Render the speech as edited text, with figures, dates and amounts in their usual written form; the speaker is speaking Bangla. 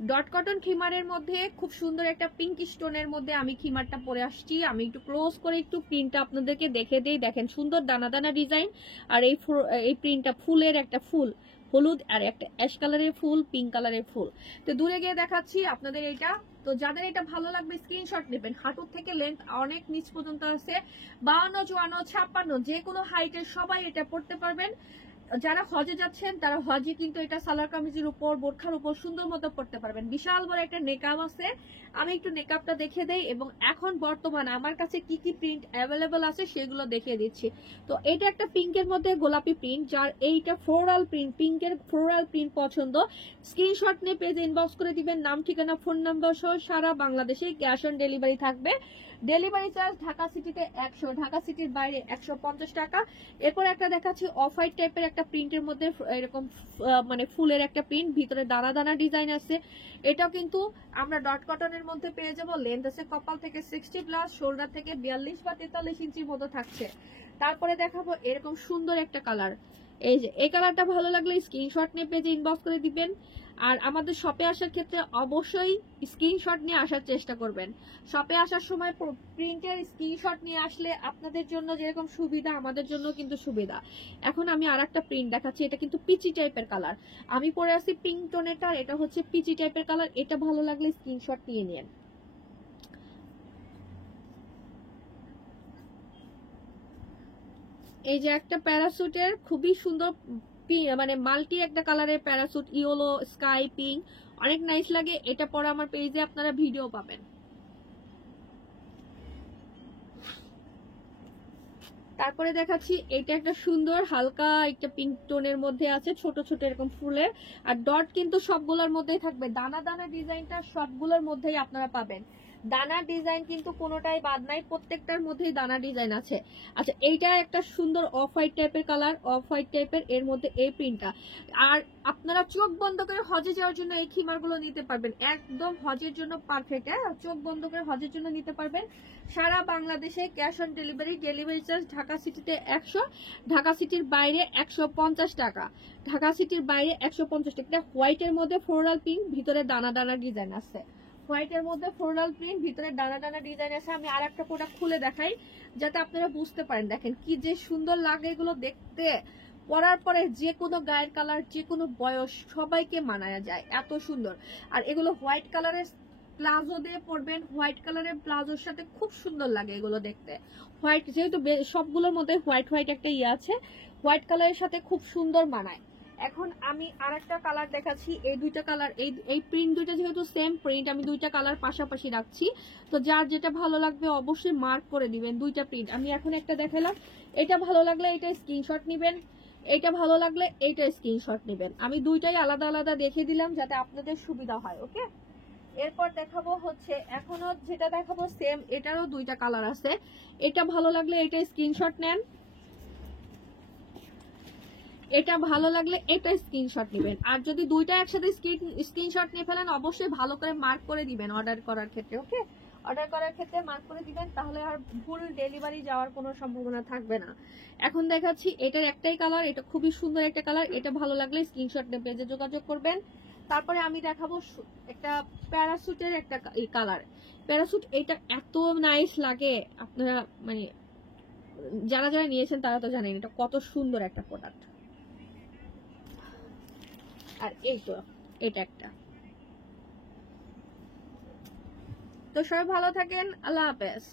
ডট কটন খিমারের মধ্যে খুব সুন্দর একটা পিঙ্ক স্টোনের মধ্যে আমি খিমারটা পরে আসছি। আমি একটু ক্লোজ করে একটু প্রিন্টটা আপনাদেরকে দেখে দেই। দেখেন সুন্দর দানা দানা ডিজাইন, আর এই প্রিন্টটা ফুলের একটা ফুল, হলুদ আর একটা অ্যাশ কালারের ফুল, পিঙ্ক কালারের ফুল। তো দূরে গিয়ে দেখাচ্ছি আপনাদের এটা। তো যাদের এটা ভালো লাগবে স্ক্রিনশট নেবেন। হাঁটুর থেকে লেন্থ অনেক নিচ পর্যন্ত আছে, 52, 54, 56 যে কোনো হাইটের সবাই এটা পড়তে পারবেন। যারা হজে যাচ্ছেন তারা হজে কিন্তু এটা সালোয়ার কামিজের উপর, বোরখার উপর সুন্দর মতো পড়তে পারবেন। বিশাল বড় একটা নেকআপ আছে, আমি একটু নেকআপটা দেখে দেই এবং এখন বর্তমান আমার কাছে কি কি প্রিন্ট অ্যাভেলেবল আছে সেগুলো দেখিয়ে দিচ্ছি। তো এটা একটা পিঙ্কের মধ্যে গোলাপি প্রিন্ট, যার এইটা ফ্লোরাল প্রিন্ট, পিঙ্কের ফ্লোরাল প্রিন্ট পছন্দ, স্ক্রিনশট নিয়ে পেজে ইনবক্স করে দিবেন, নাম ঠিকানা ফোন নাম্বার সহ। সারা বাংলাদেশে ক্যাশ অন ডেলিভারি থাকবে। ডেলিভারি চার্জ ঢাকা সিটিতে 100, ঢাকা সিটির বাইরে 150 টাকা। এরপর একটা দেখাচ্ছি অফ হোয়াইট টাইপের একটা প্রিন্টের মধ্যে, এরকম মানে ফুলের একটা প্রিন্ট, ভিতরে দানা দানা ডিজাইন আছে। এটাও কিন্তু আমরা ডট কটনের মধ্যে পেয়ে যাবো। লেন্থ আছে কপাল থেকে 60+, শোল্ডার থেকে 42 বা 43 ইঞ্চির মতো থাকছে। তারপরে দেখাবো এরকম সুন্দর একটা কালার, এই যে এই কালারটা ভালো লাগলে স্ক্রিনশট নিয়ে পেজে ইনবক্স করে দিবেন। আর আমাদের শপে আসার ক্ষেত্রে অবশ্যই স্ক্রিনশট নিয়ে আসার চেষ্টা করবেন। শপে আসার সময় প্রিন্টের স্ক্রিনশট নিয়ে আসলে আপনাদের জন্য যেরকম সুবিধা, আমাদের জন্য কিন্তু সুবিধা। এখন আমি আরেকটা প্রিন্ট দেখাচ্ছি, এটা কিন্তু পিচি টাইপের কালার। আমি পরে আছি পিঙ্ক টোনেটার, এটা হচ্ছে পিচি টাইপের কালার। এটা ভালো লাগলে স্ক্রিনশট নিয়ে নিন। এই যে একটা প্যারাসুটের খুবই সুন্দর মানে মাল্টি একটা কালারের প্যারাসুট, ইয়েলো, স্কাই পিঙ্ক, অনেক নাইস লাগে। এটা পরে আমার পেজে আপনারা ভিডিও পাবেন। তারপরে দেখাচ্ছি এটা একটা সুন্দর হালকা একটা পিঙ্ক টোনের মধ্যে আছে, ছোট ছোট এরকম ফুলের, আর ডট কিন্তু সবগুলোর মধ্যেই থাকবে। দানা দানা ডিজাইনটা সবগুলোর মধ্যেই আপনারা পাবেন। দানা ডিজাইন কিন্তু কোনোটাই বাদ নাই, প্রত্যেকটার মধ্যেই দানা ডিজাইন আছে। আচ্ছা, এইটা একটা সুন্দর অফ হোয়াইট টাইপের কালার, অফ হোয়াইট টাইপের, এর মধ্যে এই প্রিন্টটা। আর আপনারা চোখ বন্ধ করে হজে যাওয়ার জন্য এই খিমারগুলো নিতে পারবেন, একদম হজের জন্য পারফেক্ট। হ্যাঁ, চোখ বন্ধ করে হজের জন্য নিতে পারবেন। সারা বাংলাদেশে cash on delivery. Delivery charge Dhaka সিটিতে 100, ঢাকা সিটির বাইরে 150 টাকা। ঢাকা সিটির বাইরে 150 টাকা। এটা হোয়াইটের মধ্যে ফ্লোরাল প্রিন্ট, ভিতরে দানা দানা ডিজাইন আছে। হোয়াইটের মধ্যে ফ্লোরাল প্রিন্ট, ভিতরে দানা দানা ডিজাইন আছে। আমি আর একটা প্রোডাক্ট খুলে দেখাই যাতে আপনারা বুঝতে পারেন। দেখেন কি যে সুন্দর লাগে এগুলো দেখতে, পরার পরে যে কোনো গায়ের কালার, যে কোনো বয়স সবাইকে মানায়া যায়, এত সুন্দর। আর এগুলো হোয়াইট কালারের প্লাজো দিয়ে পরবেন, হোয়াইট কালারের প্লাজোর সাথে খুব সুন্দর লাগে এগুলো দেখতে। হোয়াইট যেহেতু সবগুলোর মধ্যে হোয়াইট হোয়াইট একটা ইয়ে আছে, হোয়াইট কালারের সাথে খুব সুন্দর মানায়। এখন আমি আরেকটা কালার দেখাচ্ছি। এই দুইটা কালার, এই প্রিন্ট দুইটা যেহেতু সেম প্রিন্ট, আমি দুইটা কালার পাশাপাশি রাখছি। তো যার যেটা ভালো লাগবে অবশ্যই মার্ক করে দিবেন। দুইটা প্রিন্ট আমি এখন একটা দেখালাম, এটা ভালো লাগলে এটা স্ক্রিনশট নিবেন, এটা ভালো লাগলে এইটা স্ক্রিনশট নেবেন। আমি দুইটাই আলাদা আলাদা দেখিয়ে দিলাম যাতে আপনাদের সুবিধা হয়। ওকে, এরপর দেখাবো হচ্ছে, এখনো যেটা দেখাবো সেম, এটারও দুইটা কালার আছে। এটা ভালো লাগলে এটা স্ক্রিনশট নেন, এটা ভালো লাগলে এটা স্ক্রিনশট নেবেন। আর যদি দুইটা একসাথে স্ক্রিনশট নিয়ে ফেলেন অবশ্যই ভালো করে মার্ক করে দিবেন অর্ডার করার ক্ষেত্রে। ওকে, অর্ডার করার ক্ষেত্রে মার্ক করে দিবেন, তাহলে আর ভুল ডেলিভারি যাওয়ার কোনো সম্ভাবনা থাকবে না। এখন দেখাচ্ছি এটার একটাই কালার, এটা খুবই সুন্দর একটা কালার। এটা ভালো লাগলে স্ক্রিনশট নিয়ে পেজে যোগাযোগ করবেন। তারপরে আমি দেখাবো একটা প্যারাসুটের একটা কালার। প্যারাসুট এটা এত নাইস লাগে, আপনারা মানে যারা যারা নিয়েছেন তারা তো জানেন এটা কত সুন্দর একটা প্রোডাক্ট। আর এই তো এটা একটা। তো সবাই ভালো থাকেন, আল্লাহ হাফেজ।